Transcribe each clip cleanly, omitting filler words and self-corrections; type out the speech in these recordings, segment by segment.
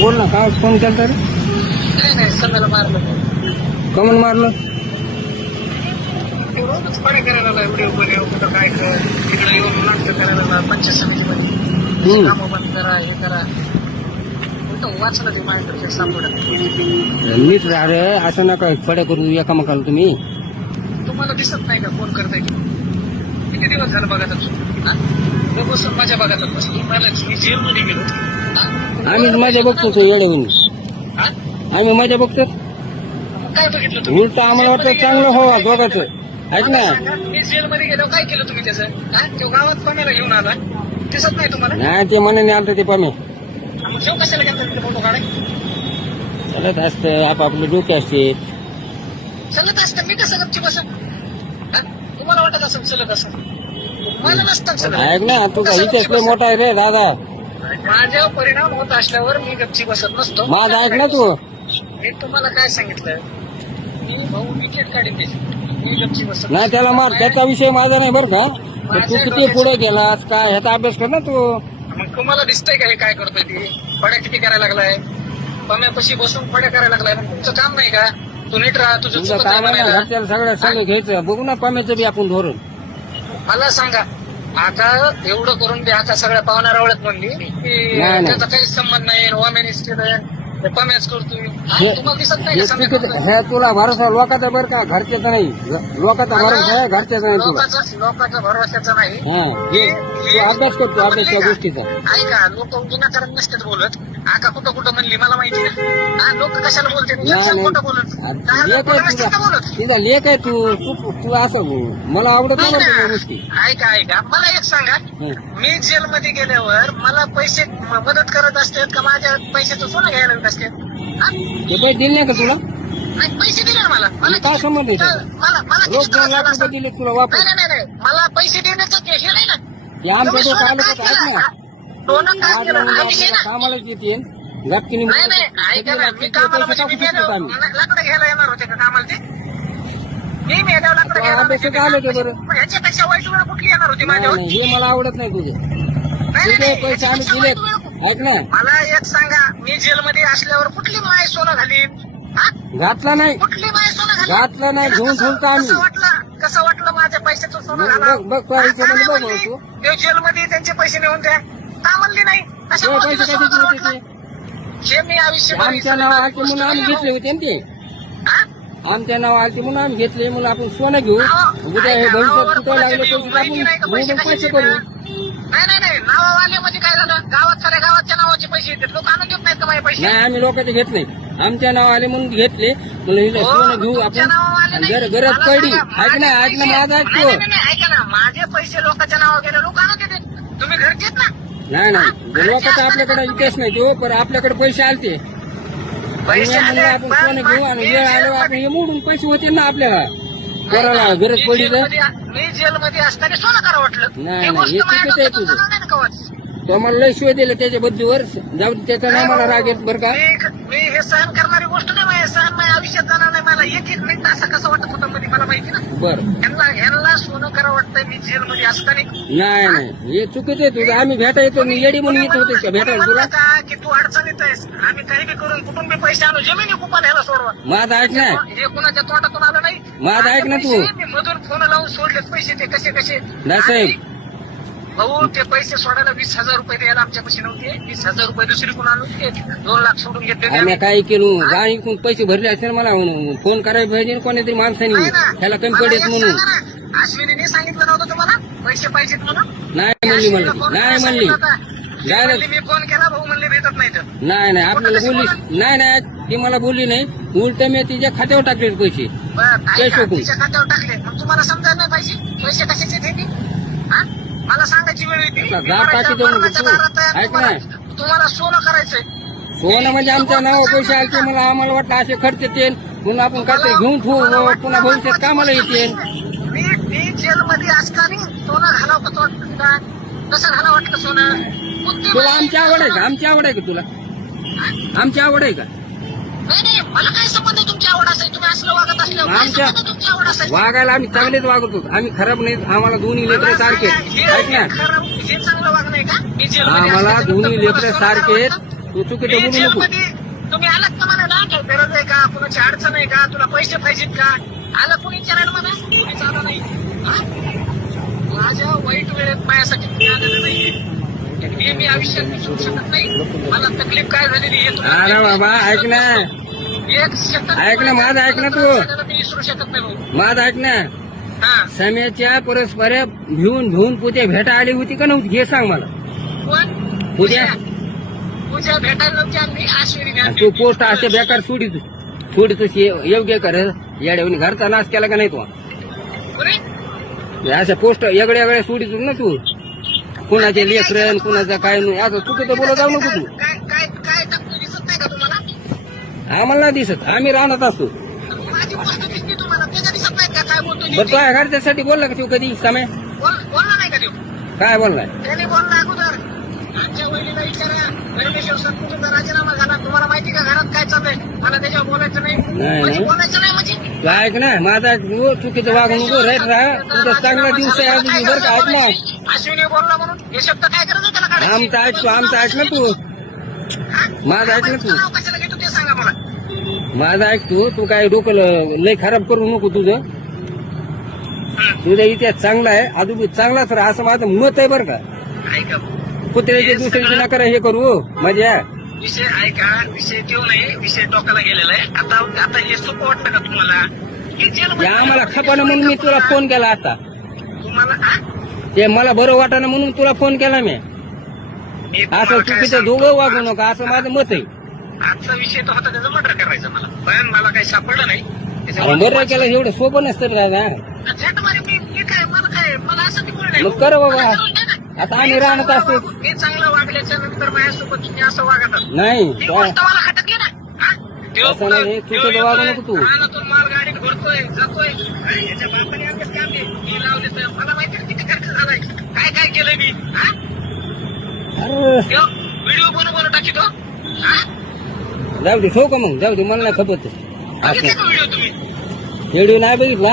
बोल ना, काय फोन केला रे? नाही संघाला मारलं कमन मारलं? रोजच पाणी करायला व्हिडिओ कुठं काय कर तिकडे येऊन नाटक करायला पंचायत समितीमध्ये कामं बंद करा हे करा कुठं वाचलं ते माझ्याकडे सापडत नीट अरे असं नका फड्या करू एकामेकाला तुम्ही. तुम्हाला दिसत नाही का कोण करताय किती दिवस झालं बघा तर बसून माझ्या बघा बस मला मी जेलमध्ये गेलो आम्ही मजा बघतो तो येड्यावरून. आम्ही मजा बघतो. काय बघितलं तुम्ही उलट आम्हाला वाटतं चांगलं हो दोघांचं. ऐक ना, मी जेलमध्ये गेलो काय केलं तुम्ही त्याचं तो गावात पाण्याला घेऊन आला दिसत नाही तुम्हाला नाही ते मनाने आलतं ते पामे जेव कशाला गेला तिथे फोटो काढाय चालत असतं आपापले डोके असते. चलत असतं मी कसं गपची बस तुम्हाला वाटत असं चलत असं मला नसतं चलत ऐक ना, तुझा इतिहास लय मोठा आहे रे दादा. माझ्यावर परिणाम होत असल्यावर मी गपची बसत नसतो माझा ऐक ना तू. मी तुम्हाला काय सांगितलं मी भाऊ विकेट काढीन मी गपची बसत नाही त्याला मार, त्याचा विषय माझा नाही बरं का. पण तू किती पुढे गेलास काय ह्याचा अभ्यास कर ना तू. मग तुम्हाला दिसतंय का हे काय करतोय ते पड्या किती करायला लागलाय पम्यापाशी बसून पड्या करायला लागलाय मग तुमचं काम नाही का तू नीट राहा तुझं तुझं चुकत नाही काम आहे ना म्हणायला. घरच्याला सगळं सगळं घ्यायचं. बघू ना पाम्याचं बी आपण धोरण. मला सांगा आता एवढं करून बी आता सगळ्या पाहुण्या रावळत म्हणली की नाही. त्याचा काहीच संबंध नाही वॉमेनिस केलं पम्याच करतोय हे- तुम्हाला दिसत नाही हे का समजा चुकीचं- हे तुला भरोसा लोकांचा बरं का, घरच्याचा नाही. लोकांचा भरोसा आहे, घरच्याचा नाही तुला. लोकांचा भरवशाचा नाही हा तू अभ्यास करतो अभ्यास या गोष्टीचा. ऐका लोक विनाकारण नसतात बोलत आका कुठं कुठं म्हणली मला माहिती नाही लोक कशाला बोलते नाही. कुठं बोलत लेख आहे तुझा, बोलत तिचा लेख आहे तू असं मला आवडत नाही बरं का त्या गोष्टी. ऐका मला एक सांगा मी जेलमध्ये गेल्यावर मला पैसे मदत करत असतात का माझ्या पैशाचं सोनं घ्यायला येत असतात ते पैसे दिले नाही का तुला? नाही, पैसे दिले ना मला काय संबंध आहे त्याचा? मला रोज किती 2 त्रास लाख झाला रुपये असेल? दिले तुला वापस. नाही मला पैसे देण्याचं हे नाही ना ते आमच्या तुम्ही डोकं आलं सोनं का काय ऐक ना. केलं? सोनं काय केलं हा विषय ना कामालाच येते गपकीने नाही ऐका ना मी कामाला म्हणजे मी आम्ही मेल्यावर लाकडं घ्यायला येणार होते का कामाला ते मी मेल्यावर लाकडं घ्यायला अभ्यासात आलं ते बरं. मग ह्याच्यापेक्षा वाईट वेळ कुठली येणार होती माझ्यावर नाही, हे मला आवडत नाही तुझे. नाही, तुझे नाही, पैसे आम्ही ह्याच्यापेक्षा दिलेत. वाईट वेळ कुठली? ऐक ना, मला एक सांगा मी जेलमध्ये असल्यावर कुठली माय सोनं घालीन हा? घातला नाही कुठली माय सोनं घालीन घातलं नाही, घेऊन कसं- ठेवू का आम्ही? कसं वाटलं माझ्या पैशाचं सोनं बघ, घाला बघ, बघ, हिशोबाने बघ भाऊ तू. ते जेलमध्ये त्यांचे पैसे नेऊन द्या का म्हणली नाही ते अशामुळे पैसे तिला कशाचे सोनं होते वाटलं. ते? हे मी आयुष्यभर आमच्या विसरलेली नाव आलते गोष्ट म्हणून आम्ही नाही घेतले हो. होते ना ते. हा? आमच्या नाव आलते म्हणून आम्ही घेतले म्हणून आपण सोनं घेऊ. उद्या हे ऐका, भविष्यात नावावर कुठं कोणाची लागलं बी पैसे माहिती नाही का आपण पैसे पैसे कशाचे करू. नाही नावावाले म्हणजे काय झालं गावात साऱ्या गावाच्या नावाचे पैसे येतात लोक आणून देत नाहीत का माझे पैसे नाही आम्ही लोकांचे घेतले. आमच्या नाव आले म्हणून घेतले म्हणून हिला हो, सोनं घेऊ तुमच्या आपण. नावावाले नाही. गरज मला पडली सांगा, ऐक ना माझे ऐक ना पैसे- माझा ऐकतो. नाही, ऐका ना माझे पैसे लोकांच्या नावावर गेले लोक आणून देतात तुम्ही घरचेत ना नाही लोकांचा आपल्याकडे इतिहास नाही तो, पण आपल्याकडे पैसे आलते. पैसे आले, आपण सोनं घेऊ आणि मी वेळ आल्यावर आपण हे मोडून पैसे होते ना आपल्याला. कोणाला गरज पडली तर मी जेलमध्ये असताना सोनं करा वाटलं नाही, ही गोष्ट हे माझ्या चुकीचं आहे डोक्यातून तुझं. जाणार नाही ना कवाच. तो मला लय शिवाय दिले त्याच्या बुद्धीवर. जाऊ दे, त्याचा नाही मला राग येत बरं का. मी हे सहन करणारी गोष्ट नाही माझ्या सहन माझ्या आयुष्यात जाणार नाही मला एक मिनिट असं कसं वाटत होतं मध्ये मला माहिती ना बरं ह्यांना सोनं करा वाटतंय मी जेलमध्ये असताना नाही हे चुकीचं आहे तुझं. आम्ही भेटा येतो मी येडी म्हणून येत होते का भेटायला तुला? का की तू अडचणीत आहेस आम्ही काही बी करून कुठून बी पैसे आणू जमिनी कुपन ह्याला सोडवा माझं ऐक ना हे कुणाच्या तोंडातून आलं नाही माझं ऐक ना तू. पैसे मी मधून फोन लावून सोडलेत पैसे ते कसे नाही साहेब. भाऊ ते पैसे सोडायला 20,000 रुपये द्यायला आमच्यापाशी नव्हते 20,000 रुपये दुसरीकडून आणून ते 2 लाख सोडून घेतले आम्ही काय केलो गाडी पैसे भरले असेल मला फोन करायला पाहिजे कोणीतरी माणसाने त्याला कमी पडेल म्हणून. अश्विनीने सांगितलं नव्हतं तुम्हाला पैसे पाहिजेत म्हणून नाही म्हणली मला नाही म्हणली डायरेक्ट मी फोन केला भाऊ म्हणले भेटत नाही तर नाही आपल्याला बोलली नाही ती मला बोलली नाही. उलट मी तिच्या खात्यावर टाकले पैसे. तिच्या खात्यावर टाकले मग तुम्हाला समजायला नाही पैसे कशाचे ते हा? मला सांगायची वेळ येते ऐक ना तुम्हाला सोनं करायचंय सोनं म्हणजे आमच्या नावावर पैसे आलते मला आम्हाला वाटलं असे खर्च येतील म्हणून आपण काहीतरी घेऊन ठेवू पुन्हा भविष्यात कामाला येतील. मी जेलमध्ये असताना सोनं घालावं कसं वाटतं तुला कसं घालावं वाटलं सोनं तुला आमची आवड आहे का? आमची आवड आहे का तुला? आमची आवड आहे का? नाही मला काय संबंध आहे तुमची आवड असेल तुम्ही असलं वागत असल्यावर काय आमच्या संबंध तुमची आवड असेल वागायला आम्ही चांगलेच वागतो. आम्ही खराब नाही. आम्हाला दोन्ही लेकरं सारखे ऐक ना हे चांगलं वागणं आहे का मी जेलमध्ये आम्हाला असताना दोन्ही तुम्हाला लेकरं सोनं सारखे घालावं वाटतं? तू चुकीचं मी बोलू नको. जेलमध्ये तुम्ही आलात का मला ना काय गरज आहे का कुणाची अडचण आहे का तुला पैसे पाहिजेत का आलं कोणी विचारायला मला कोणी आलं नाही हा? माझ्या वाईट वेळेत माझ्यासाठी तुम्ही आलेलं नाहीये हे मी आयुष्यात विसरू शकत नाही मला तकलीफ काय झालेली हे तुम्हाला अरे बाबा ऐक ना एक सेकंद ऐक ना, माझं ऐक ना तू. मी विसरू शकत नाही भाऊ माझं ऐक ना हा सम्याच्या परस्पर भिवून पुते भेटा आली होती का नव्हती हे सांग मला. कोण पूजा पूजा भेटायला नव्हती आणि अश्विनी आणि तू पोस्ट असे बेकार सोडितोस योग्य कर येड्यावनी घरचा नाश केला का नाही तू अशा पोस्ट वेगळ्या वेगळ्या सोडितोस ना तू कुणाचे लेकरन कुणाचं काय नाही असं चुकीचं बोलत जाऊ नको तू. काय टाकतो दिसत नाही का तुम्हाला आम्हाला नाही दिसत आम्ही राहणार असतो. माझी गोष्ट दिसते तुम्हाला त्याच्या दिसत नाही का काय बोलतो बरं तो घरच्यासाठी बोलला का तू कधी समय बोलला नाही का देऊ काय बोललाय त्याने बोलला अगोदर आमच्या वहिनीला विचारा परमेश्वर सरपंचा राजीनामा झाला तुम्हाला माहिती का घरात काय चाललंय मला त्याच्यावर बोलायचं नाही म्हणजे बोलायचं नाही म्हणजे तू ऐक ना माझा तू चुकीचं वागू नको राहत राहा तुझा चांगला दिवस आहे आज बरं का ऐक ना अश्विनी बोलला म्हणून हे शब्द काय गरज त्याला काढायची? आमचं ऐक ना तू हा? माझं ऐक ना तू नाव कशाला घेतो ते सांगा मला माझं ऐक तू काय डोकं लय खराब करू नको तुझं तुझा इतिहास चांगला आहे अजून चांगलाच राहा असं माझं मत आहे बरं का. ऐका कुत्र्याच्या दुसऱ्याची नका हे करू हो. मजा विषय ऐका विषय ठेवू नये विषय टोकाला गेलेला आहे आता हे सोपं वाटतं का तुम्हाला हे जेलमध्ये या आम्हाला खपानं म्हणून मी तुला फोन केला आता तुम्हाला हा? ते मला बरं वाटानं म्हणून तुला फोन केला मी मी असं तुम्हाला काय चुकीचं सांगतो? दोघं वागू नका असं माझं मत आहे. आजचा विषय तो होता त्याचा मर्डर करायचा मला पण मला काही सापडलं नाही अरे बरं केलं एवढं सोपं नसतं काय ना मी काय मला असं तिकडे नाही मग कर बाबा आता आम्ही राहणार असतो मी चांगलं वागल्याच्या नंतर माझ्यासोबत तुम्ही असं वागतात नाही ही गोष्ट मला खटकली ना हा? त्यो असं नाही, हे त्यो चुकीचं वागू येतोय, नको तू. रानातून माल गाडीत भरतोय जातोय याच्या बापाने आमच्यात काम आहे. मी लावले तर मला माहिती आहे किती खर्च झालाय काय काय केलंय मी हा? अरे त्यो व्हिडिओ बनवून टाकीतो हा? जाऊ दे ठेवू का मग जाऊ दे मला नाही खपत बघितले का व्हिडिओ तुम्ही व्हिडिओ नाही बघितला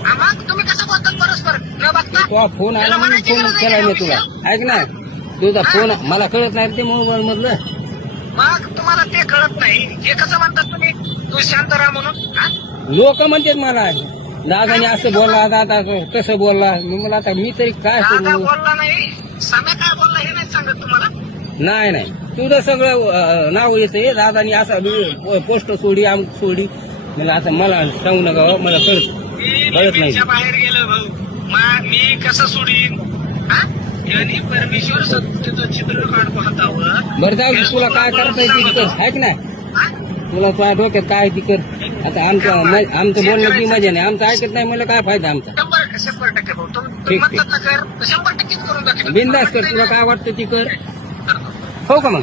हा, मग तुम्ही कसं बोलतात परस्पर न बघता तुझा फोन आला त्याला म्हणून म्हणायची फोन गरज आहे केला का मी या तुला विषयावर? ऐक ना तुझा फोन मला कळत नाही ते मोबाईल मधलं मग तुम्हाला ते कळत नाही हे कसं म्हणतात तुम्ही तू शांत राहा म्हणून हा? लोक म्हणतात मला दादाने असं बोलला दादा कसं बोलला मी मला आता मी तरी काय दादा करू बोलला नाही समय काय बोलला हे नाही सांगत तुम्हाला नाही नाही तुझं सगळं नाव येते दादानी असा पोस्ट सोडी आम सोडी मला आता मला सांगू नका हो, मला कळत मी कळत नाही लिमिटच्या बाहेर गेलो भाऊ मी कसं सोडीन हा? यांनी परमेश्वर सत्तेचं चित्र काढतो हातावर बरं जाऊ दे, तुला काय करता येते ती कर ऐक ना हा? तुला तुझ्या डोक्यात काय ती कर आता आमचं बोलणं ती मजा नाही आमचं ऐकत नाही मला काय फायदा आमचा 100% भाऊ तुम्ही ठीक, म्हणतात ना कर 100%च करून टाकेल बिंदास कर तुला काय वाटतं ती कर हो का मग